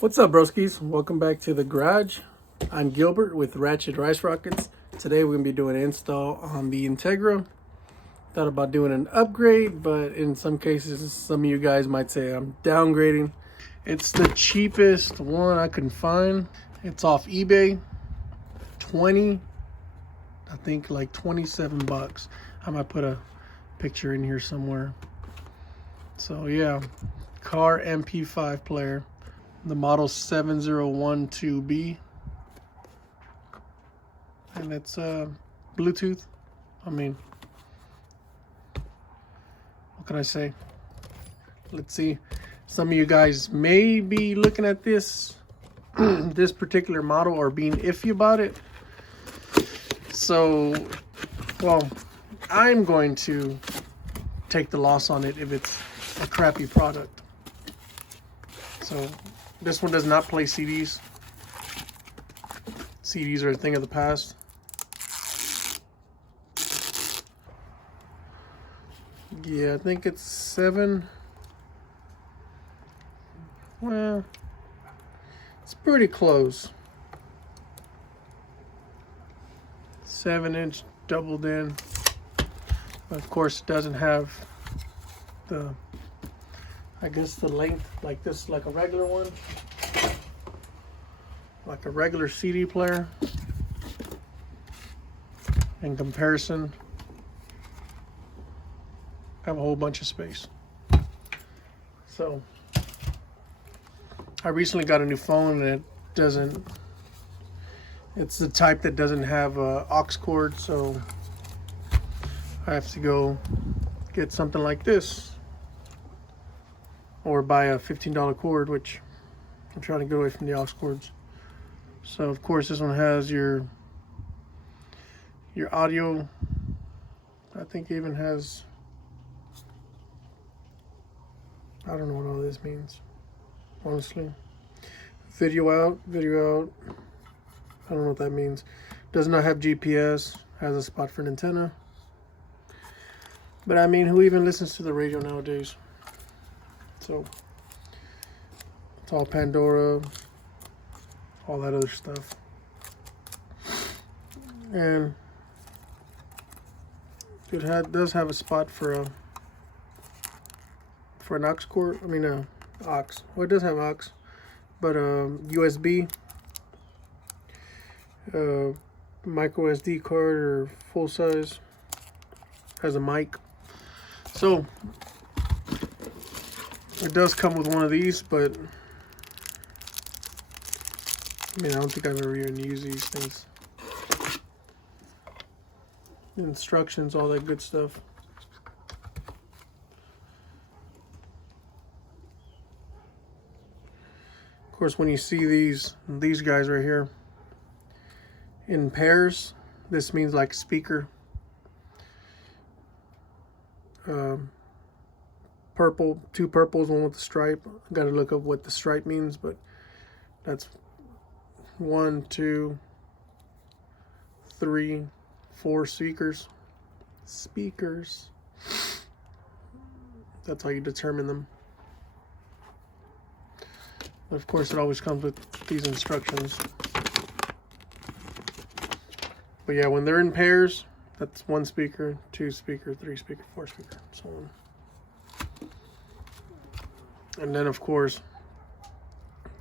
What's up, broskies? Welcome back to the garage. I'm Gilbert with Ratchet Rice Rockets. Today we're going to be doing an install on the Integra. Thought about doing an upgrade, but in some cases, some of you guys might say I'm downgrading. It's the cheapest one I can find. It's off eBay. I think like 27 bucks. I might put a picture in here somewhere. So yeah, car MP5 player. The model 7012B, and it's Bluetooth. I mean, what can I say? Let's see. Some of you guys may be looking at this this particular model or being iffy about it. So, well, I'm going to take the loss on it if it's a crappy product. So this one does not play CDs. CDs are a thing of the past. Yeah, I think it's 7. Well, it's pretty close. 7-inch doubled in. But of course, it doesn't have the, I guess, the length like this, like a regular one. Like a regular CD player. In comparison, I have a whole bunch of space. So I recently got a new phone and it doesn't, it's the type that doesn't have a aux cord, so I have to go get something like this or buy a $15 cord, which I'm trying to get away from the aux cords. So of course this one has your audio. I think it even has, I don't know what all this means, honestly. Video out. I don't know what that means. Does not have GPS, has a spot for an antenna. But I mean, who even listens to the radio nowadays? So it's all Pandora, all that other stuff. And it does have a spot for an aux cord. I mean, aux. Well, it does have aux, but USB, micro SD card or full size. Has a mic. So it does come with one of these, but I mean, I don't think I've ever even used these things. Instructions, all that good stuff. Of course, when you see these guys right here in pairs, this means like speaker. Purple, 2 purples, 1 with the stripe. I gotta look up what the stripe means, but that's 1, 2, 3, 4 speakers. That's how you determine them. But of course, it always comes with these instructions. But yeah, when they're in pairs, that's 1 speaker, 2 speaker, 3 speaker, 4 speaker, so on. And then of course,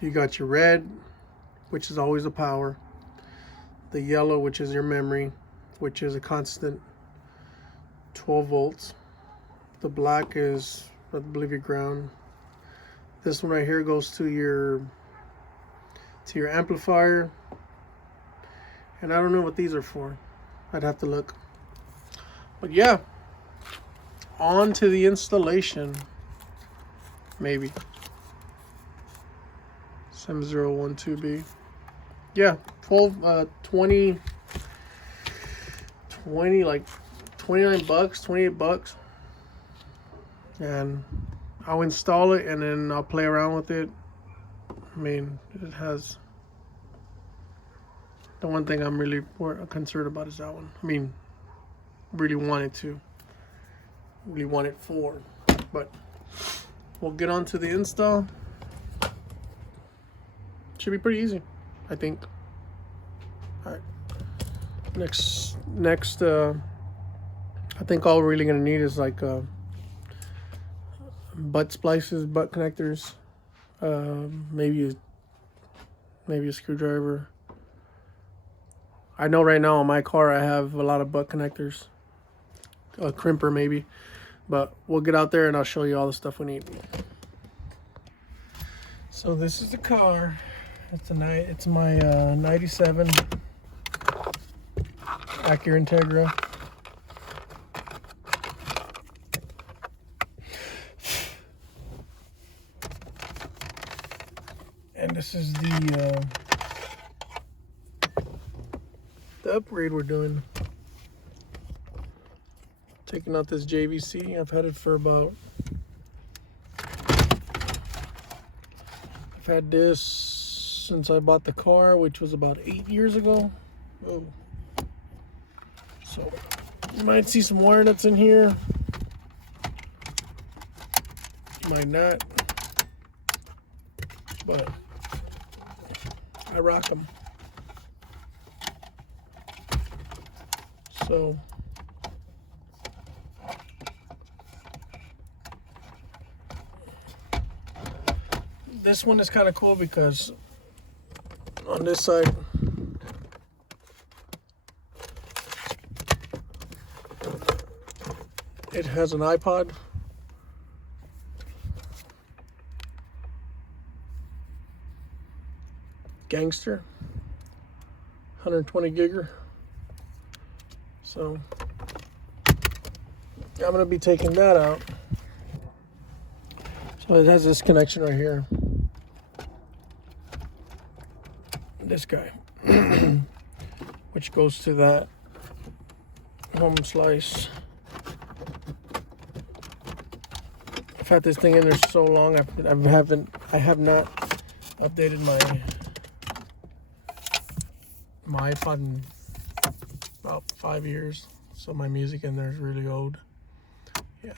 you got your red, which is always the power. The yellow, which is your memory, which is a constant 12 volts. The black is, I believe, your ground. This one right here goes to your amplifier. And I don't know what these are for. I'd have to look. But yeah, on to the installation. Maybe 7012B. Yeah, 20, like 29 bucks, 28 bucks. And I'll install it and then I'll play around with it. I mean, it has, the one thing I'm really more concerned about is that one. I mean, really want it for, but we'll get on to the install. Should be pretty easy, I think. All right. Next, I think all we're really gonna need is like butt splices, butt connectors, maybe a screwdriver. I know right now on my car I have a lot of butt connectors, a crimper maybe, but we'll get out there and I'll show you all the stuff we need. So this is the car. It's my '97 Acura Integra. And this is the upgrade we're doing. Taking out this JVC. I've had it for about, I've had this since I bought the car, which was about 8 years ago. Oh. So you might see some wire nuts in here. You might not. But I rock them. So this one is kind of cool because on this side it has an iPod. Gangster 120 gigger. So I'm gonna be taking that out. So it has this connection right here, this guy, which goes to that home slice. I've had this thing in there so long. I have not updated my iPod in about 5 years, so my music in there is really old. Yeah,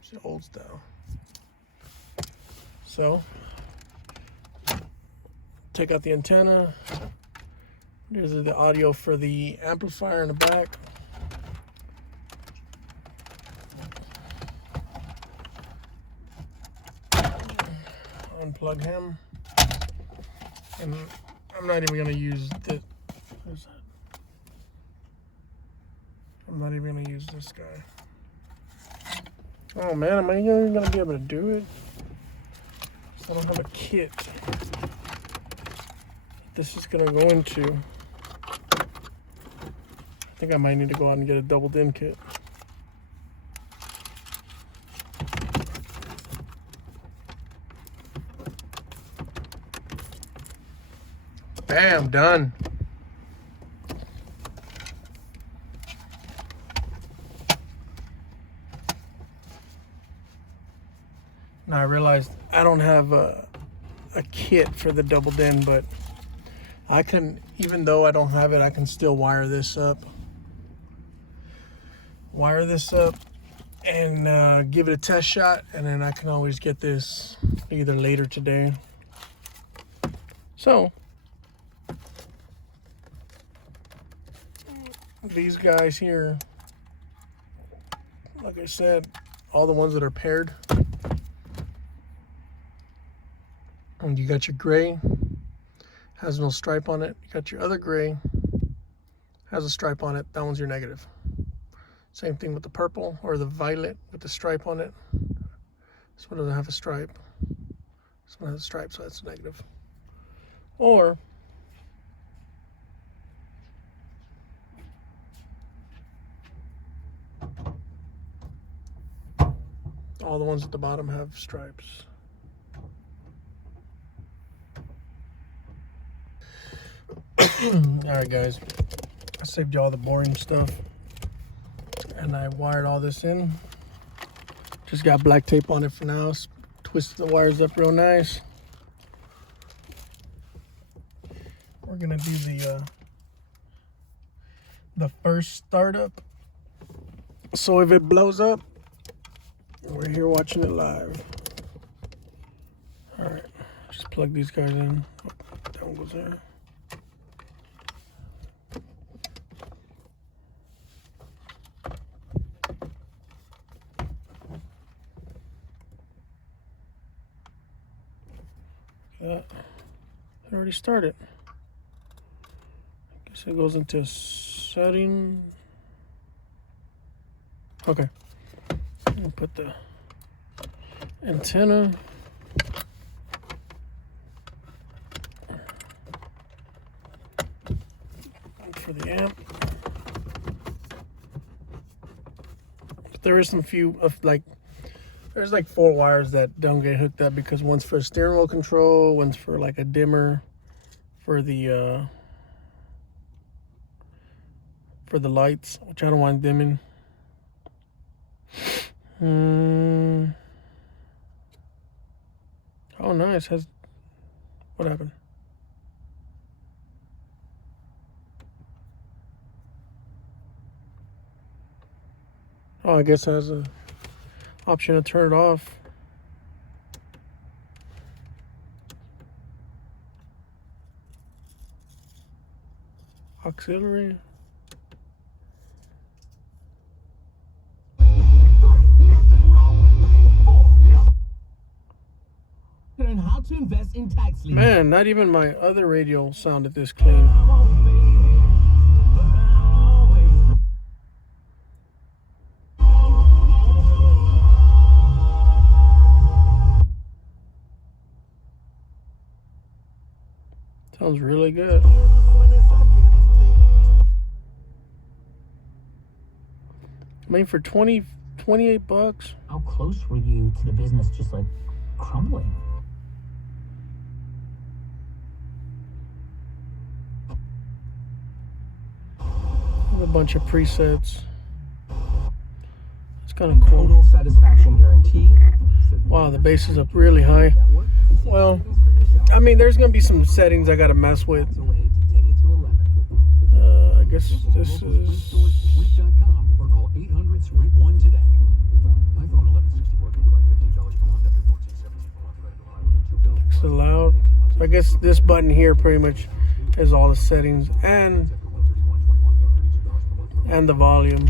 it's the old style. So take out the antenna. There's the audio for the amplifier in the back. Unplug him, and I'm not even gonna use this. I'm not even gonna use this guy. Oh man, am I even gonna be able to do it? I don't have a kit. This is gonna go into. I think I might need to go out and get a double DIN kit. Bam, done. Now I realized I don't have a kit for the double DIN, but I can, even though I don't have it, I can still wire this up. Wire this up and give it a test shot, and then I can always get this either later today. So these guys here, like I said, all the ones that are paired. And you got your gray, has no stripe on it. You got your other gray, has a stripe on it. That one's your negative. Same thing with the purple or the violet with the stripe on it. This one doesn't have a stripe. This one has a stripe, so that's a negative. Or all the ones at the bottom have stripes. Alright guys, I saved you all the boring stuff and I wired all this in. Just got black tape on it for now. Twisted the wires up real nice. We're gonna do the first startup. So if it blows up, we're here watching it live. Alright, just plug these guys in. That one goes there. It already started. Guess it goes into setting. Okay. I'll put the antenna. For the amp. There is some few of there's like 4 wires that don't get hooked up because one's for steering wheel control, one's for like a dimmer for the lights, which I don't want dimming. Oh, nice. What happened? Oh, I guess it has a option to turn it off. Auxiliary. And how to invest in tax leads. Man, not even my other radio sounded this clean. Sounds really good. I mean, for 28 bucks. How close were you to the business just like crumbling? A bunch of presets. It's kind of cool. Total satisfaction guarantee. Wow, the bass is up really high. Well, I mean, there's gonna be some settings I gotta mess with. I guess this is. Or call 800-SPRINT-1 today. iPhone 1164 gigabyte, $15 per month after $14.70 per month credit line within 2 bills. It's loud. So I guess this button here pretty much has all the settings and the volume.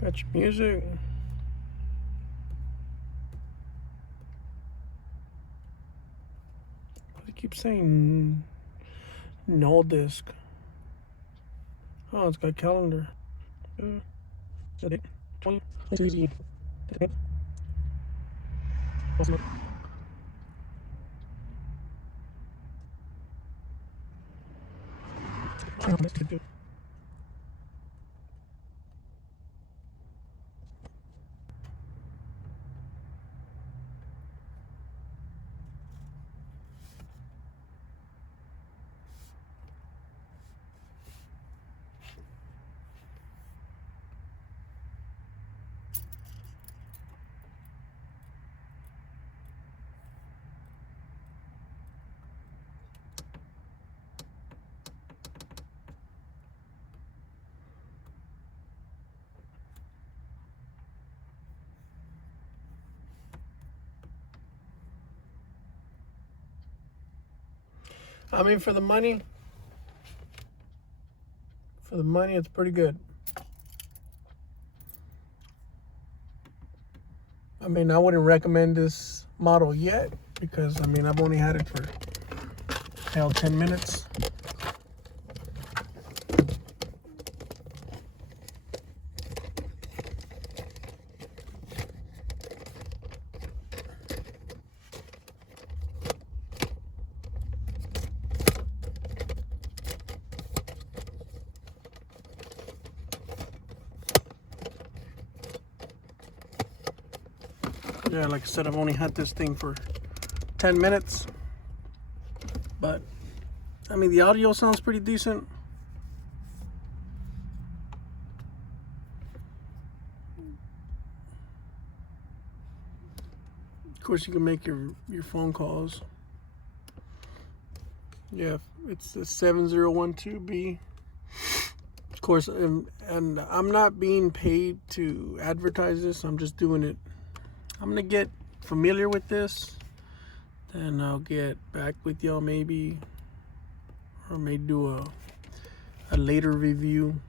Got your music. I keep saying no disc. Oh, it's got calendar. 20. It's easy. Awesome. I mean, for the money, it's pretty good. I mean, I wouldn't recommend this model yet because, I mean, I've only had it for, 10 minutes. Yeah, like I said, I've only had this thing for 10 minutes. But, I mean, the audio sounds pretty decent. Of course, you can make your phone calls. Yeah, it's the 7012B. Of course, and I'm not being paid to advertise this. I'm just doing it. I'm gonna get familiar with this, then I'll get back with y'all maybe, or may do a later review.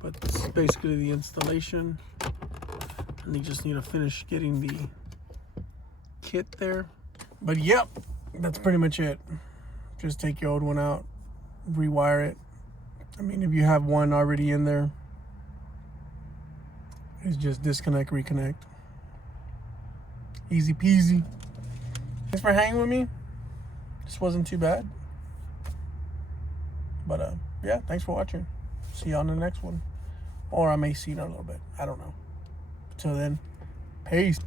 But this is basically the installation, and you just need to finish getting the kit there. But yep, that's pretty much it. Just take your old one out, rewire it. I mean, if you have one already in there, it's just disconnect, reconnect. Easy peasy. Thanks for hanging with me. This wasn't too bad. But yeah, thanks for watching. See you on the next one. Or I may see you in a little bit. I don't know. Until then, peace.